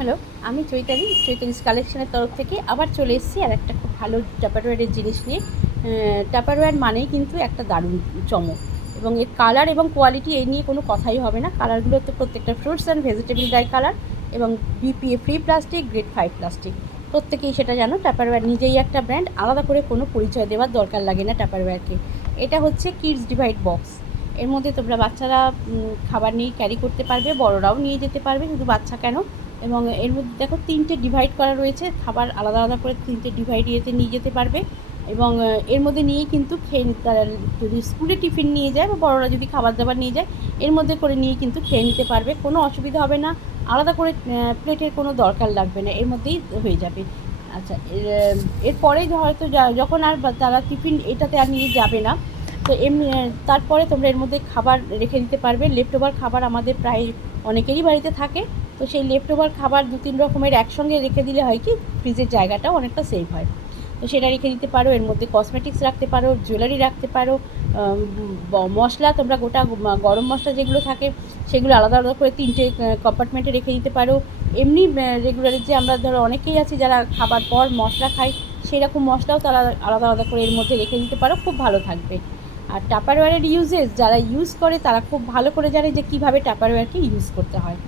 Hello, আমি চৈতালিস কালেকশনের তরফ থেকে আবার চলে এসেছি আর একটা খুব ভালো টাপারওয়্যারের জিনিস নিয়ে। টাপারওয়্যার মানেই কিন্তু একটা দারুণ চমক, এবং এর কালার এবং কোয়ালিটি এই নিয়ে কোনো কথাই হবে না। কালারগুলো তো প্রত্যেকটা fruits and vegetable dye colour, এবং BPA free plastic, grade 5 plastic. প্রত্যেকেই সেটা জানো। টাপারওয়্যার নিজেই একটা ব্র্যান্ড, আলাদা করে কোনো পরিচয় দেওয়ার দরকার লাগে না টাপারওয়্যারকে। এটা হচ্ছে কিডস ডিভাইড বক্স। এর মধ্যে তোমরা বাচ্চারা খাবার নিয়ে ক্যারি করতে পারবে, বড়রাও নিয়ে যেতে পারবে, শুধু বাচ্চা কেন। এবং এর মধ্যে দেখো 3টে ডিভাইড করা রয়েছে, খাবার আলাদা আলাদা করে 3টে ডিভাইড নিয়ে যেতে পারবে। এবং এর মধ্যে নিয়ে কিন্তু খেয়ে তারা যদি স্কুলে টিফিন নিয়ে যায় বা বড়রা যদি খাবার দাবার নিয়ে যায়, এর মধ্যে করে নিয়ে কিন্তু খেয়ে নিতে পারবে, কোনো অসুবিধা হবে না। আলাদা করে প্লেটের কোনো দরকার লাগবে না, এর মধ্যেই হয়ে যাবে। আচ্ছা, এরপরে হয়তো যখন আর তারা টিফিন এটাতে আর নিয়ে যাবে না, তো এমনি তারপরে তোমরা এর মধ্যে খাবার রেখে দিতে পারবে। লেফট ওভার খাবার আমাদের প্রায় অনেকেরই বাড়িতে থাকে, তো সেই লেফট ওভার খাবার 2-3 রকমের একসঙ্গে রেখে দিলে হয় কি, ফ্রিজের জায়গাটাও অনেকটা সেভ হয়। তো সেটা রেখে দিতে পারো। এর মধ্যে কসমেটিক্স রাখতে পারো, জুয়েলারি রাখতে পারো, মশলা তোমরা গোটা গরম মশলা যেগুলো থাকে সেগুলো আলাদা আলাদা করে 3টে কম্পার্টমেন্টে রেখে দিতে পারো। এমনি রেগুলারের যে আমরা ধরো অনেকেই আছি যারা খাবার পর মশলা খাই, সেই রকম মশলাও তারা আলাদা আলাদা করে এর মধ্যে রেখে দিতে পারো, খুব ভালো থাকবে। আর টাপারওয়্যারের যারা ইউজ করে তারা খুব ভালো করে জানে যে কীভাবে টাপারওয়্যারকে ইউজ করতে হয়।